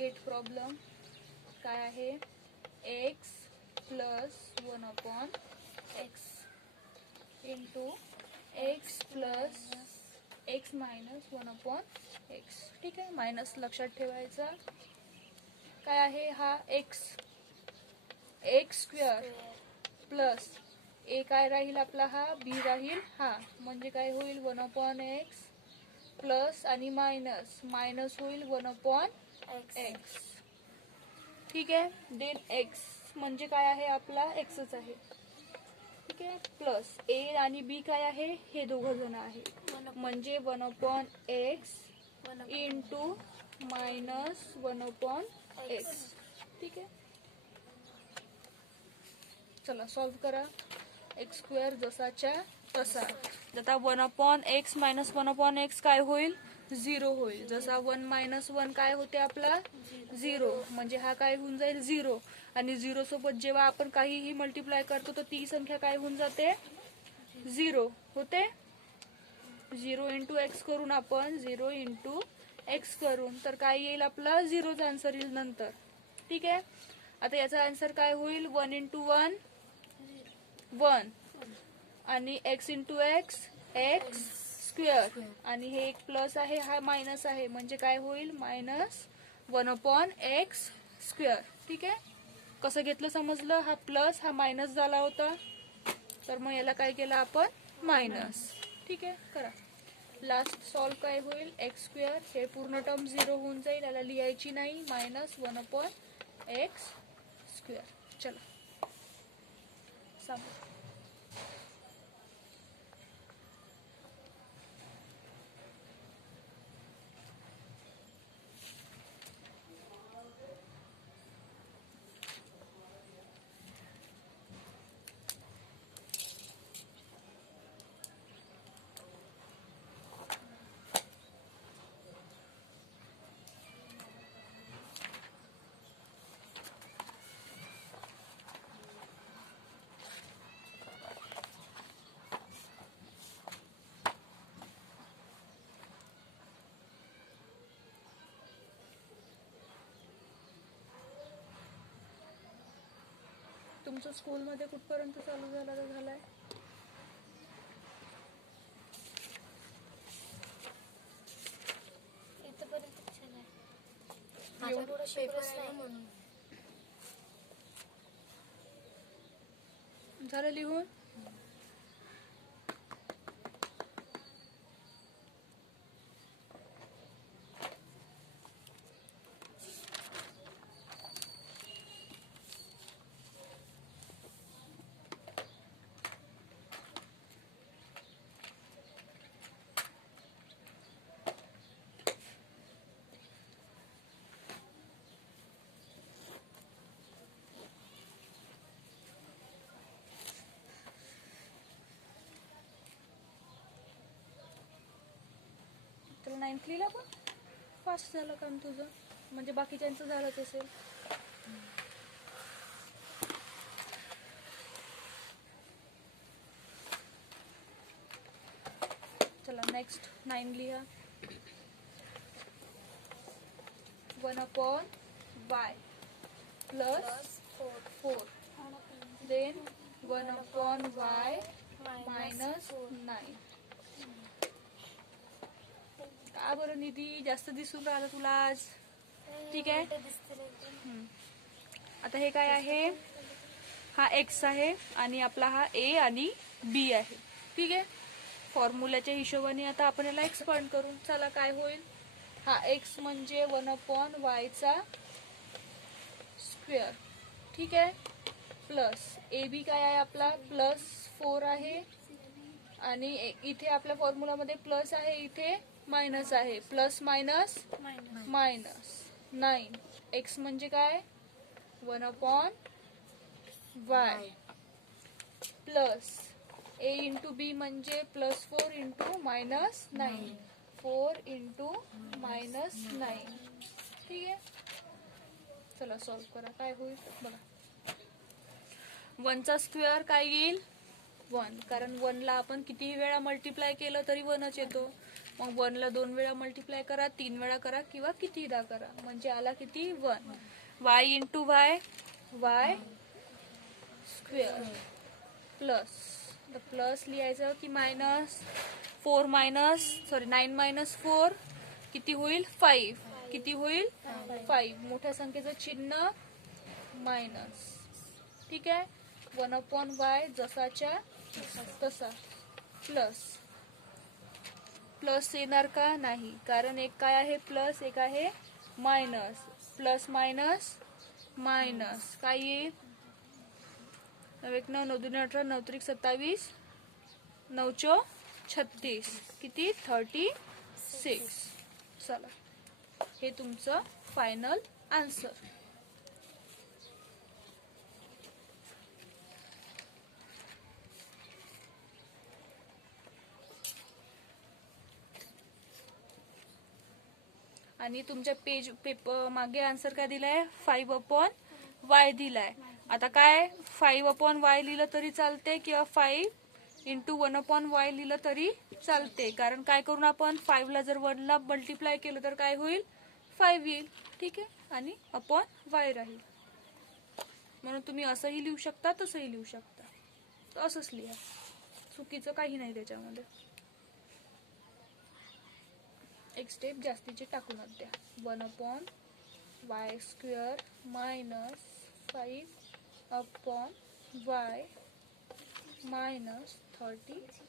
8 problem काय आहे, x plus 1/x into x plus x minus 1/x. ठीक आहे, मायनस लक्षात ठेवायचा. काय आहे हा x स्क्वेअर प्लस a काय राहील आपला, हा b राहील, हा म्हणजे काय होईल 1/x प्लस आणि मायनस होईल 1/x. ठीक आहे, देन x म्हणजे काय आहे आपला xच आहे. ठीक आहे, प्लस a आणि b काय आहे, हे दोघं जण आहे म्हणजे 1/x इंटू मायनस 1/x. ठीक आहे, चला सॉल्व करा. एक्स स्क्वेअर जसाच्या तसा. आता 1/x मायनस 1/x काय होईल, 0 होईल. जसा 1 मायनस 1 काय होते आपला 0, म्हणजे हा काय होऊन जाईल 0. आणि 0 सोबत जेव्हा आपण काहीही मल्टिप्लाय करतो तर ती संख्या काय होऊन जाते 0 होते. 0 इंटू एक्स करून आपण 0 इंटू एक्स करून तर काय येईल आपला 0चा आन्सर येईल नंतर. ठीक आहे, आता याचा आन्सर काय होईल 1 इंटू 1 1 आणि x इंटू एक्स स्क्वेअर आणि हे एक प्लस आहे हा मायनस आहे म्हणजे काय होईल मायनस 1/x स्क्वेअर. ठीक आहे, कसं घेतलं समजलं, हा प्लस हा मायनस झाला होता तर मग याला काय केलं आपण मायनस. ठीक आहे, करा. लास्ट सॉल्व काय होईल एक्स स्क्वेअर, हे पूर्ण टर्म 0 होऊन जाईल, याला लिहायची नाही, मायनस 1/x स्क्वेअर. चला सांगा. तुमचं स्कूलमध्ये कुठपर्यंत चालू झालाय? झालं लिहून? तर 9th पण फास्ट झालं काम तुझं, म्हणजे बाकीच्यांचं झालंच असेल. चला नेक्स्ट 9 लिहा. 1/y plus 4 then 1/y minus 9. का बरं निधी जास्त दिसून राहिलं तुला आज? ठीक आहे, आता हे काय आहे, हा x आहे आणि आपला हा a आणि b आहे. ठीक आहे, फॉर्म्युल्याच्या हिशोबाने आता आपण याला एक्सपांड करू. चला काय होईल, हा x म्हणजे 1/y चा स्क्वेअर. ठीक आहे, प्लस ए बी काय आहे आपला प्लस 4 आहे आणि इथे आपल्या फॉर्म्युलामध्ये प्लस आहे, इथे मायनस आहे, प्लस मायनस मायनस 9. एक्स म्हणजे काय 1/y प्लस ए इंटू बी म्हणजे plus 4 into minus 9 4 into minus 9. ठीक आहे, चला सॉल्व करा. काय होईल बघा, 1चा स्क्वेअर काय येईल 1, कारण 1ला आपण कितीही वेळा मल्टिप्लाय केलं तरी 1च येतो. मग 1 ला 2 वेळा मल्टिप्लाय करा, 3 वेळा करा किंवा कितीदा करा, म्हणजे आला किती 1. y into Y, Y square plus, plus लिहायचं की मायनस, 9 मायनस 4 किती होईल 5, किती होईल 5, मोठ्या संख्येचं चिन्ह मायनस. ठीक आहे. 1/y जसाच्या तसा प्लस, प्लस येणार का नाही, कारण एक काय आहे प्लस, एक आहे मायनस. प्लस मायनस मायनस काय येईल, 9 9 2 18 9 3 27 9 4 36 किती 36. चला, हे तुमचं फायनल आन्सर. आणि तुमच्या पेपर मागे आन्सर काय दिलाय, 5/y दिलाय. आता काय 5/y लिहिलं तरी चालते किंवा 5 इंटू 1/y लिहिलं तरी चालते, कारण काय करून आपण 5 ला जर 1 ला मल्टिप्लाय केलं तर काय होईल 5 येईल. ठीक आहे, आणि अपॉन y राहील. म्हणून तुम्ही असंही लिहू शकता, तसंही लिहू शकता, तर असंच लिहा, चुकीचं काही नाही त्याच्यामध्ये. एक स्टेप जास्तीचे टाकूनच द्या. 1/y square minus 5/y minus 36.